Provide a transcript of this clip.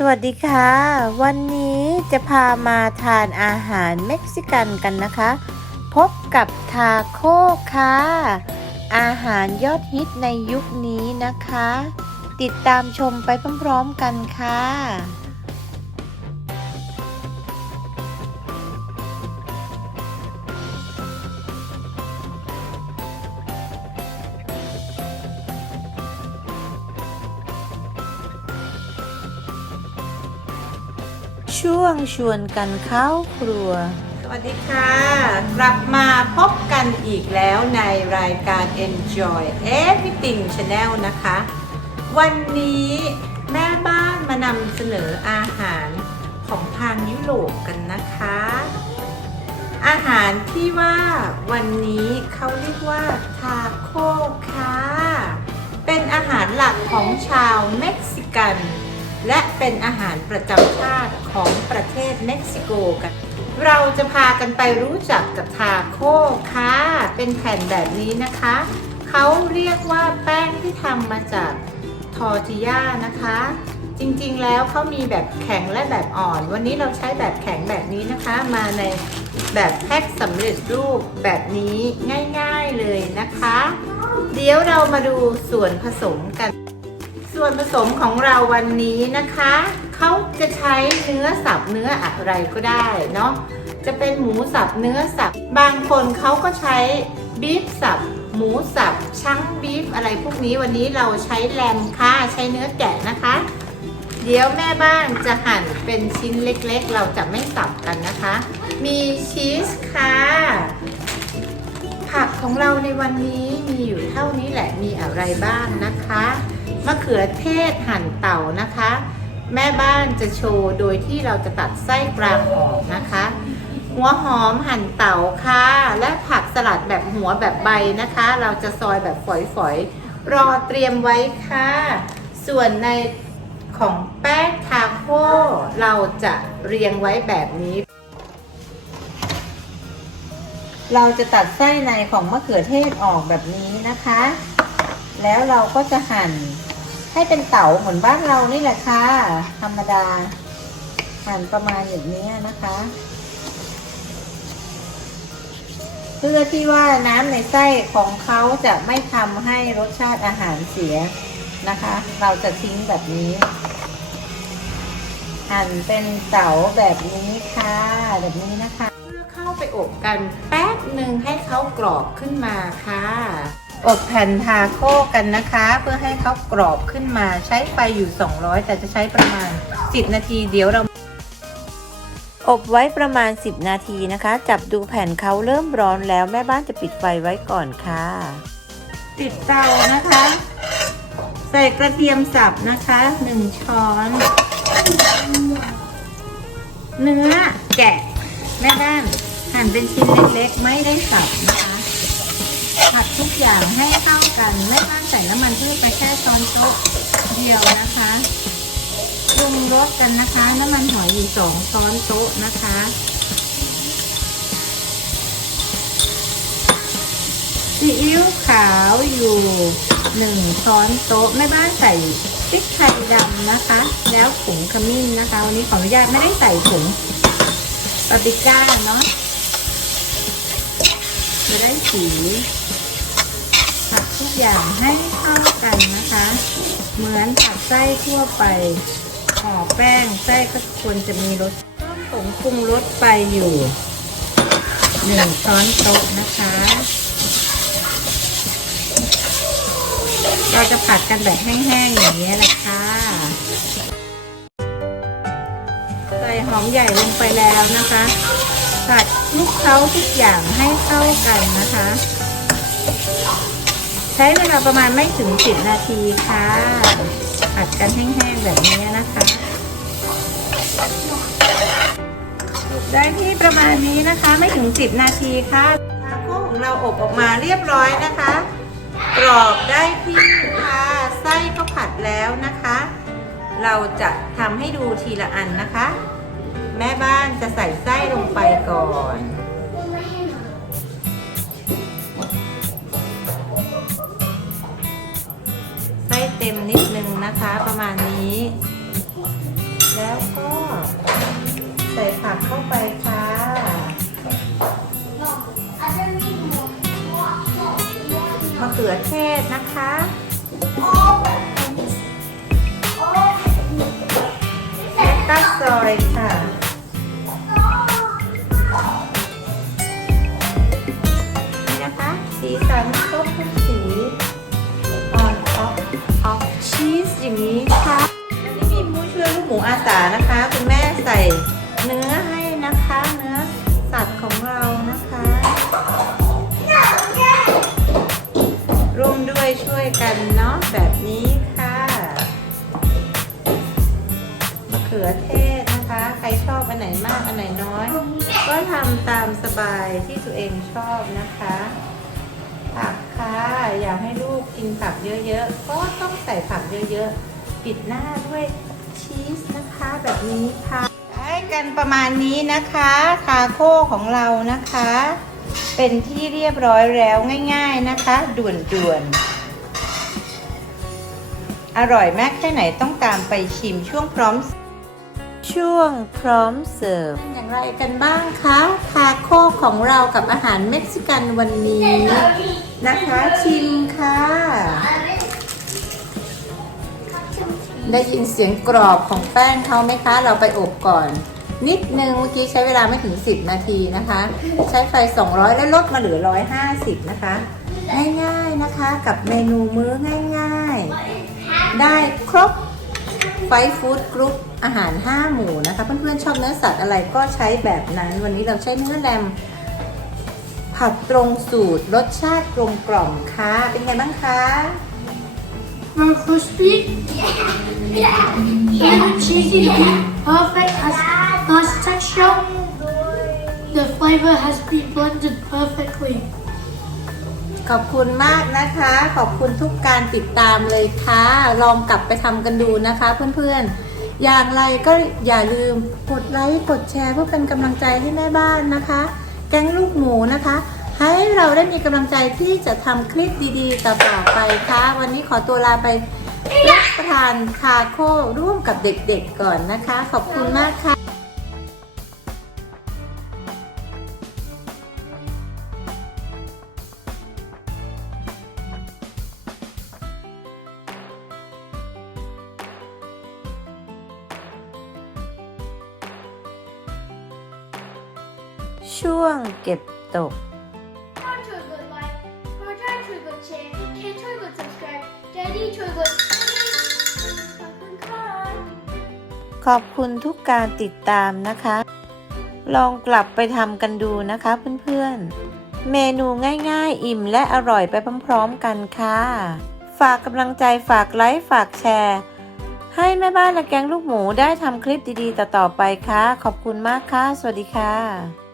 สวัสดีค่ะ วันนี้จะพามาทานอาหารเม็กซิกันกันนะคะ พบกับทาโก้ค่ะ อาหารยอดฮิตในยุคนี้นะคะ ติดตามชมไปพร้อมๆกันค่ะ ช่วงชวนกันเข้าครัว สวัสดีค่ะ กลับมาพบกันอีกแล้วในรายการ Enjoy Everything Channel นะคะ วันนี้แม่บ้านมานำเสนออาหารของทางยุโรปกันนะคะ อาหารที่ว่าวันนี้เขาเรียกว่าทาโก้ค่ะ เป็นอาหารหลักของชาวเม็กซิกัน และเป็นอาหารประจำชาติของประเทศเม็กซิโกกัน เราจะพากันไปรู้จักกับทาโก้ค่ะ เป็นแผ่นแบบนี้นะคะ เขาเรียกว่าแป้งที่ทำมาจากทอร์ติยานะคะ จริงๆแล้วเขามีแบบแข็งและแบบอ่อน วันนี้เราใช้แบบแข็งแบบนี้นะคะ มาในแบบแพ็คสำเร็จรูปแบบนี้ง่าย ๆเลยนะคะ เดี๋ยวเรามาดูส่วนผสมกัน ส่วนผสมของเราวันนี้นะคะ เขาจะใช้เนื้อสับเนื้ออะไรก็ได้เนาะจะเป็นหมูสับเนื้อสับบางคนเขาก็ใช้บีฟสับหมูสับชั้งบีฟอะไรพวกนี้วันนี้เราใช้แลมค่ะใช้เนื้อแกะนะคะ เดี๋ยวแม่บ้านจะหั่นเป็นชิ้นเล็กๆ เราจะไม่สับกันนะคะ มีชีสค่ะผักของเราในวันนี้มีอยู่เท่านี้แหละมีอะไรบ้างนะคะ มะเขือเทศหั่นเต่านะคะ แม่บ้านจะโชว์โดยที่เราจะตัดไส้กลางออกนะคะ หัวหอมหั่นเต่าค่ะ และผักสลัดแบบหัวแบบใบนะคะ เราจะซอยแบบฝอยๆ รอเตรียมไว้ค่ะ ส่วนในของแป้งทาโก้เราจะเรียงไว้แบบนี้ เราจะตัดไส้ในของมะเขือเทศออกแบบนี้นะคะ แล้วเราก็จะหั่น ให้เป็นเต๋าเหมือนบ้านเรานี่แหละค่ะ ธรรมดาหั่นประมาณอย่างนี้นะคะ เพื่อที่ว่าน้ำในไส้ของเขาจะไม่ทำให้รสชาติอาหารเสียนะคะ เราจะทิ้งแบบนี้หั่นเป็นเต๋าแบบนี้ค่ะ แบบนี้นะคะ เพื่อเข้าไปอบกันแป๊บหนึ่งให้เขากรอบขึ้นมาค่ะ อบแผ่นทาโก้กันนะคะ เพื่อให้เขากรอบขึ้นมาใช้ไฟอยู่ 200 แต่จะใช้ประมาณ 10 นาทีเดี๋ยวเรา อบไว้ประมาณ 10 นาทีนะคะ จับดูแผ่นเขาเริ่มร้อนแล้วแม่บ้านจะปิดไฟไว้ก่อนค่ะติดเตานะคะ ใส่กระเทียมสับนะคะ 1 ช้อน เนื้อแกะ แม่บ้านหั่นเป็นชิ้นเล็กๆ ไม่ได้สับนะคะ ผัดทุกอย่างให้เข้ากันแม่บ้านใส่น้ำมันพืชไปแค่ช้อนโต๊ะเดียวนะคะปรุงรสกันนะคะ น้ำมันหอยอยู่สองช้อนโต๊ะนะคะซีอิ๊วขาวอยู่หนึ่งช้อนโต๊ะแม่บ้านใส่พริกไทยดำนะคะ แล้วผงขมิ้นนะคะ วันนี้ขออนุญาตไม่ได้ใส่ผงปาปริก้าเนาะจะได้สี อย่างให้เข้ากันนะคะ เหมือนผัดไส้ทั่วไปห่อแป้งไส้ก็ควรจะมีรสเพิ่มผงปรุงรสไปอยู่หนึ่งช้อนโต๊ะนะคะ เราจะผัดกันแบบแห้งๆอย่างนี้แหละค่ะ ใส่หอมใหญ่ลงไปแล้วนะคะ ผัดคลุกเคล้าทุกอย่างให้เข้ากันนะคะ ใช้เวลาประมาณไม่ถึง 10 นาทีค่ะผัดกันแห้งๆแบบนี้นะคะได้ที่ประมาณนี้นะคะไม่ถึง 10 นาทีค่ะทาโก้ของเราอบออกมาเรียบร้อยนะคะ กรอบได้ที่ค่ะไส้ก็ผัดแล้วนะคะ เราจะทำให้ดูทีละอันนะคะ แม่บ้านจะใส่ไส้ลงไปก่อน นะคะประมาณนี้ แล้วก็ใส่ผักเข้าไปค่ะมะเขือเทศนะคะ อาสานะคะ คุณแม่ใส่เนื้อให้นะคะ เนื้อสัตว์ของเรานะคะ ร่วมด้วยช่วยกันเนาะแบบนี้ค่ะมะเขือเทศนะคะ ใครชอบอันไหนมากอันไหนน้อย ก็ทำตามสบายที่ตัวเองชอบนะคะผักค่ะอยากให้ลูกกินผักเยอะๆ ก็ต้องใส่ผักเยอะๆ ปิดหน้าด้วย ชีสนะคะแบบนี้ค่ะให้กันประมาณนี้นะคะคาโค่ของเรานะคะ เป็นที่เรียบร้อยแล้วง่าย ๆนะคะ ด่วนๆ อร่อยมากแค่ไหนต้องตามไปชิมช่วงพร้อม ช่วงพร้อมเสิร์ฟเป็นอย่างไรกันบ้างคะทาโก้ของเรากับอาหารเม็กซิกันวันนี้นะคะ ชิมค่ะ ได้ยินเสียงกรอบของแป้งเขาไหมคะ เราไปอบก่อน นิดนึงเมื่อกี้ใช้เวลาไม่ถึง 10 นาทีนะคะ ใช้ไฟ 200 แล้วลดมาเหลือ 150 นะคะ ง่ายๆนะคะกับเมนูมื้อง่ายๆ ได้ครบไฟฟู้ดกรุ๊ปอาหาร 5 หมู่นะคะ เพื่อนๆชอบเนื้อสัตว์อะไรก็ใช้แบบนั้น วันนี้เราใช้เนื้อแรมผัดตรงสูตรรสชาติกลมกล่อมค่ะ เป็นไงบ้างคะ Very crispy. And cheesy. Perfect. as nice texture. The flavor has been blended perfectly. ขอบคุณมากนะคะ ขอบคุณทุกการติดตามเลยค่ะ ลองกลับไปทำกันดูนะคะเพื่อนๆ อย่างไรก็อย่าลืมกดไลค์กดแชร์เพื่อเป็นกำลังใจให้แม่บ้านนะคะ แก๊งลูกหมูนะคะ ให้เราได้มีกำลังใจที่จะทำคลิปดีๆต่อๆไปค่ะ วันนี้ขอตัวลาไป รับประทานคาโคร่วมกับเด็กๆก่อนนะคะ ขอบคุณมากค่ะช่วงเก็บตก ขอบคุณทุกการติดตามนะคะ ลองกลับไปทำกันดูนะคะเพื่อนๆ เมนูง่ายๆ อิ่มและอร่อยไปพร้อมๆ กันค่ะ ฝากกำลังใจฝากไลค์ฝากแชร์ ให้แม่บ้านและแกงลูกหมูได้ทำคลิปดีๆ ต่อๆไปค่ะ ขอบคุณมากค่ะ สวัสดีค่ะ